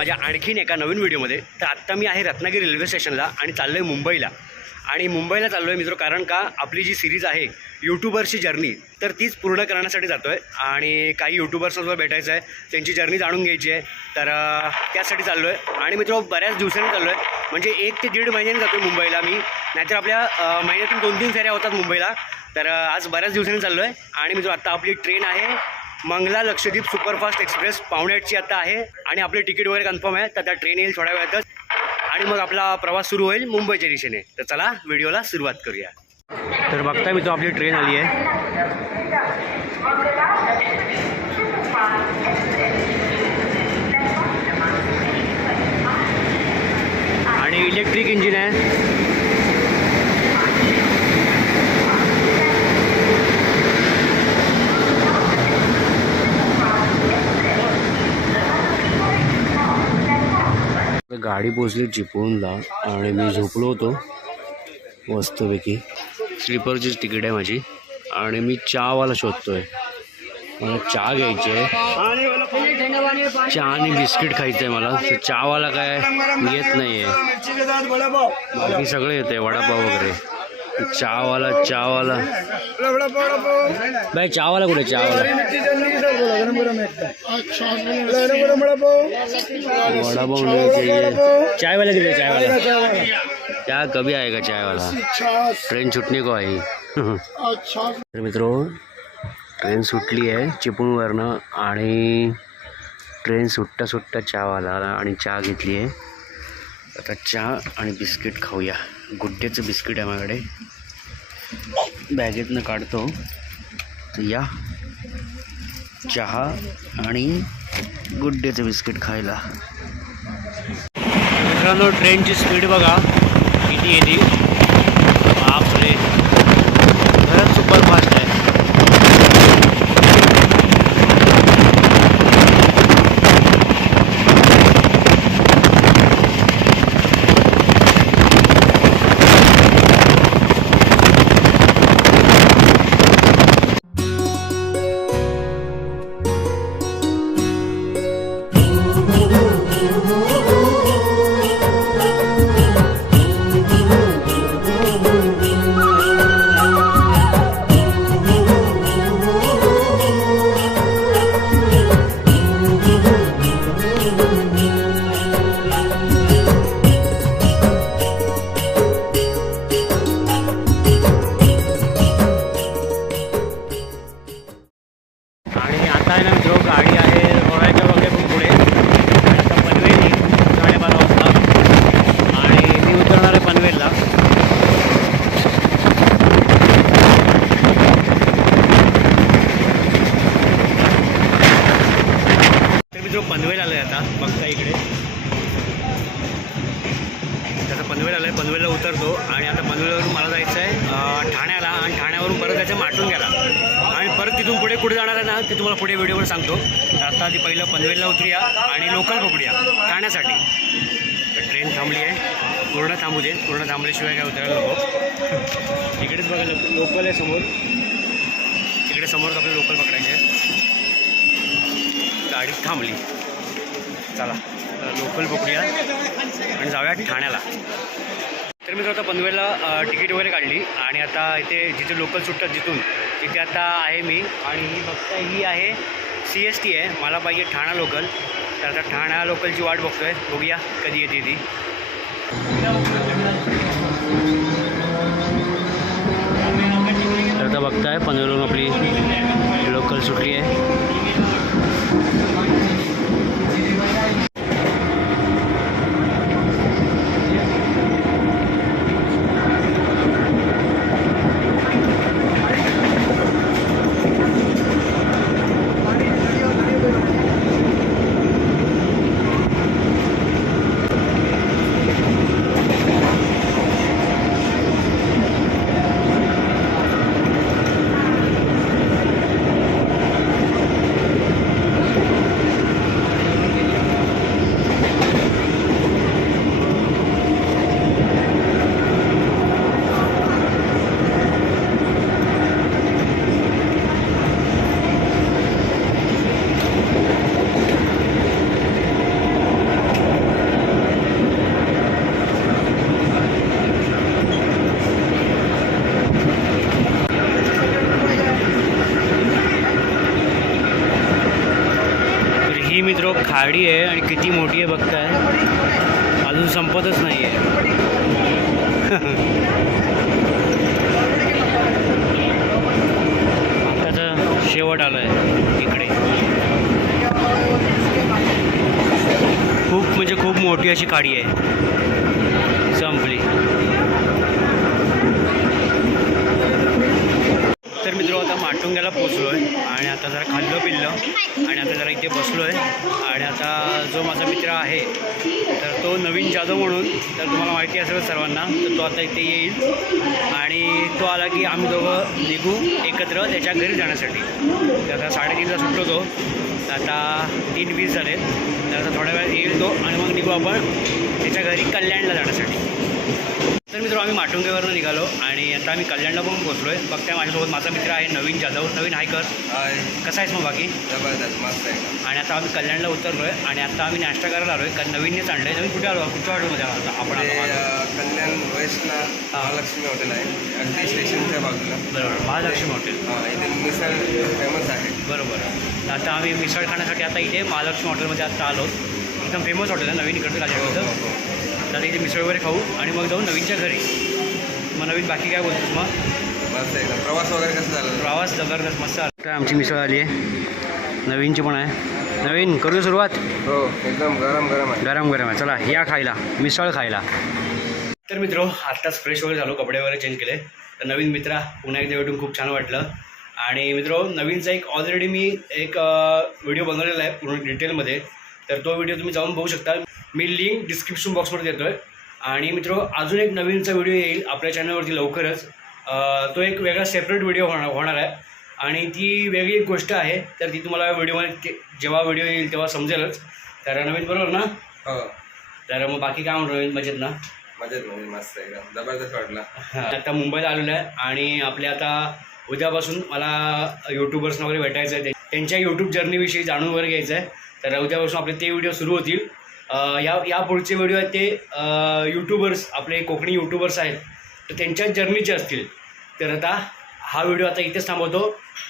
माझ्या आणखीन एका नवीन व्हिडिओमध्ये. तर आत्ता मी आहे रत्नागिरी रेल्वे स्टेशनला आणि चाललो आहे मुंबईला. आणि मुंबईला चाललो आहे मित्र कारण का आपली जी सिरीज आहे यूट्यूबरची जर्नी तर तीच पूर्ण करण्यासाठी जातो आहे आणि काही यूट्यूबर्ससोबत भेटायचं आहे त्यांची जर्नी जाणून घ्यायची आहे. तर त्यासाठी चाललो आहे आणि मित्र बऱ्याच दिवसांनी चाललो आहे म्हणजे एक ते दीड महिन्याने जातो आहे मुंबईला मी. नाहीतर आपल्या महिन्यातून दोन तीन फेऱ्या होतात मुंबईला. तर आज बऱ्याच दिवसांनी चाललो आहे आणि मित्र आत्ता आपली ट्रेन आहे मंगला लक्षद्वीप सुपरफास्ट एक्सप्रेस पावणे आता आहे आणि आपले तिकीट वगैरे कन्फर्म आहे. तर आता ट्रेन येईल थोड्या वेळातच. आणि मग आपला प्रवास सुरू होईल मुंबईच्या दिशेने. तर चला व्हिडिओला सुरुवात करूया. तर बघताय मी तो आपली ट्रेन आली आहे. आणि इलेक्ट्रिक इंजिन आहे. गाडी पोचली चिपळूणला आणि मी झोपलो होतो मस्तपैकी. स्लीपरचीच तिकीट आहे माझी. आणि मी चहावाला शोधतो आहे मला चहा घ्यायची आहे. चहा आणि बिस्किट खायचं आहे मला. तर चहावाला काय येत नाही आहे बाकी सगळं येतं आहे वडापाव वगैरे. चहावाला चहावाला बाय चहावाला कुठे चहावाला वडापाव नहीं चाहिए चाय वाला किधर है? चाय वाला क्या कभी आएगा चाय वाला ट्रेन छुटने को आई तर मित्रो ट्रेन सुटली आहे चिपळूणवरनं आणि ट्रेन सुटता सुटता चहावाला आला आणि चहा घेतली आहे. आता चहा आणि बिस्किट खाऊया. गुड्डेचं बिस्किट आहे माझ्याकडे. बॅगेतनं काढतो. तर या. चहा आणि गुड्डेचं बिस्किट खायला. मित्रांनो ट्रेनची स्पीड बघा. किती येते आणि आता पनवेलवरून मला जायचं आहे ठाण्याला आणि ठाण्यावरून परत जायचं माटून गेला आणि परत तिथून पुढे कुठे जाणार आहे ना ते तुम्हाला पुढे व्हिडिओवर सांगतो. आता आधी पहिलं पनवेलला उतरूया आणि लोकल पकडूया ठाण्यासाठी. ट्रेन थांबली आहे. पूर्ण थांबू दे. पूर्ण थांबल्याशिवाय काय उतरायला नको. इकडेच बघा लोकल आहे समोर. इकडे समोर आपल्याला लोकल पकडायचे आहे गाडी थांबली. चला लोकल पकडूया आणि जाऊया ठाण्याला. तर मी आता पनवेलला तिकीट वगैरे काढली आणि आता इथे जिथे लोकल सुटतात जिथून तिथे आता आहे मी आणि ही बघताय ही आहे सी एस टी आहे. मला पाहिजे ठाणा लोकल तर आता ठाणा लोकलची वाट बघतो आहे बघूया कधी येते ती. तर आता बघताय पनवेलवरून आपली लोकल सुटली आहे. खाडी आहे आणि किती मोठी आहे बघताय. अजून संपतच नाही आहे आताचा शेवट आला आहे इकडे. खूप म्हणजे खूप मोठी अशी खाडी आहे. संपली तर मित्र पोचलो आहे आणि आता जरा खाल्लं पिल्लं आणि आता जरा इथे बसलो आहे आणि आता जो माझा मित्र आहे तर तो नवीन जाधव म्हणून तर तुम्हाला माहिती असेल सर्वांना तर तो आता इथे येईल. आणि तो आला की आम्ही दोघं निघू एकत्र त्याच्या घरी जाण्यासाठी. तर आता साडेतीनला सुटलो तो. तर आता तीन वीस झाले तर आता थोड्या वेळात येईल तो आणि मग निघू आपण त्याच्या घरी कल्याणला जाण्यासाठी. आम्ही माटुंगेवरनं निघालो आणि आता आम्ही कल्याणला पण पोहोचलो आहे बघताय माझ्यासोबत माझा मित्र आहे नवीन जाधव. नवीन हायकर. हाय. कसा आहेस मग बाकी? जबरदस्त मस्त आहे. आणि आता आम्ही कल्याणला उतरलो आहे आणि आता आम्ही नाश्ता करायला आलो आहे कारण नवीननेच आणलं आहे नवीन कुठे आलो? कुठच्या हॉटेलमध्ये आलो आपण कल्याण वेस्टला महालक्ष्मी हॉटेल आहे. अगदी स्टेशनच्या बाजूला. बरोबर. महालक्ष्मी हॉटेल. हां इथे मिसळ फेमस आहे. बरोबर. आता आम्ही मिसळ खाण्यासाठी आता इथे महालक्ष्मी हॉटेलमध्ये आता आलो. एकदम फेमस हॉटेल आहे नवीन इकडचं हो, कल्याणचं हो, हो. तर इथे मिसळ वगैरे खाऊ आणि मग जाऊ नवीनच्या घरी. मग नवीन बाकी काय बोलतोस मग? मस्त प्रवास वगैरे कसं झाला प्रवास जबरदस्त मस्त. काय आमची मिसळ आली आहे. नवीनची पण आहे. नवीन करू सुरुवात? हो एकदम गरम गरम आहे. गरम गरम आहे. चला या खायला मिसळ खायला. तर मित्र आत्ताच फ्रेश वगैरे झालो कपडे वगैरे चेंज केले. तर नवीन मित्रा पुन्हा एकदा भेटून खूप छान वाटलं. आणि मित्र नवीनचा एक ऑलरेडी मी एक व्हिडिओ बनवलेला आहे पूर्ण डिटेलमध्ये तर तो व्हिडिओ तुम्ही जाऊन बघू शकता. मी लिंक डिस्क्रिप्शन बॉक्समध्ये देतो आहे आणि मित्र अजून एक नवीनचा व्हिडिओ येईल आपल्या चॅनलवरती लवकरच. तो एक वेगळा सेपरेट व्हिडिओ होणार होणार आहे. आणि ती वेगळी एक गोष्ट आहे तर ती तुम्हाला व्हिडिओमध्ये जेव्हा व्हिडिओ येईल तेव्हा समजेलच. तर नवीन बरोबर ना? हो. तर मग बाकी काय म्हणतो नवीन मजेत ना? मजेत मस्त एकदम. जबरदस्त वाटला. आता मुंबईला आलेलो आहे. आणि आपल्या आता उद्यापासून मला यूट्यूबर्सना वगैरे भेटायचं आहे त्यांच्या यूट्यूब जर्नीविषयी जाणून वगैरे घ्यायचं आहे तर उद्यापासून आपले ते व्हिडिओ सुरू होतील. या या पुढचे व्हिडिओ आहेत ते यूट्यूबर्स आपले कोकणी यूट्यूबर्स आहेत तर त्यांच्याच जर्नीचे असतील. तर आता हा व्हिडिओ आता इथेच थांबवतो.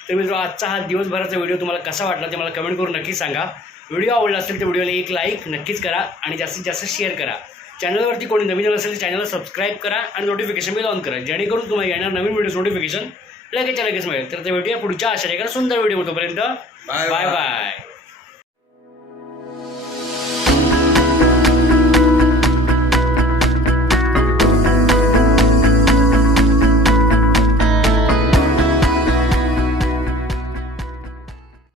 तर मित्र आजचा हा दिवसभराचा व्हिडिओ तुम्हाला कसा वाटला ते मला कमेंट करून नक्कीच सांगा. व्हिडिओ आवडला असेल तर व्हिडिओला एक लाईक नक्कीच करा आणि जास्तीत जास्त शेअर करा. चॅनलवरती कोणी नवीन असेल तर चॅनलला सबस्क्राईब करा आणि नोटिफिकेशन बिल ऑन करा जेणेकरून तुम्हाला येणार नवीन व्हिडिओ नोटिफिकेशन लगेच लगेच मिळेल. तर ते भेटूया पुढच्या अशा एका सुंदर व्हिडिओ तोपर्यंत बाय. बाय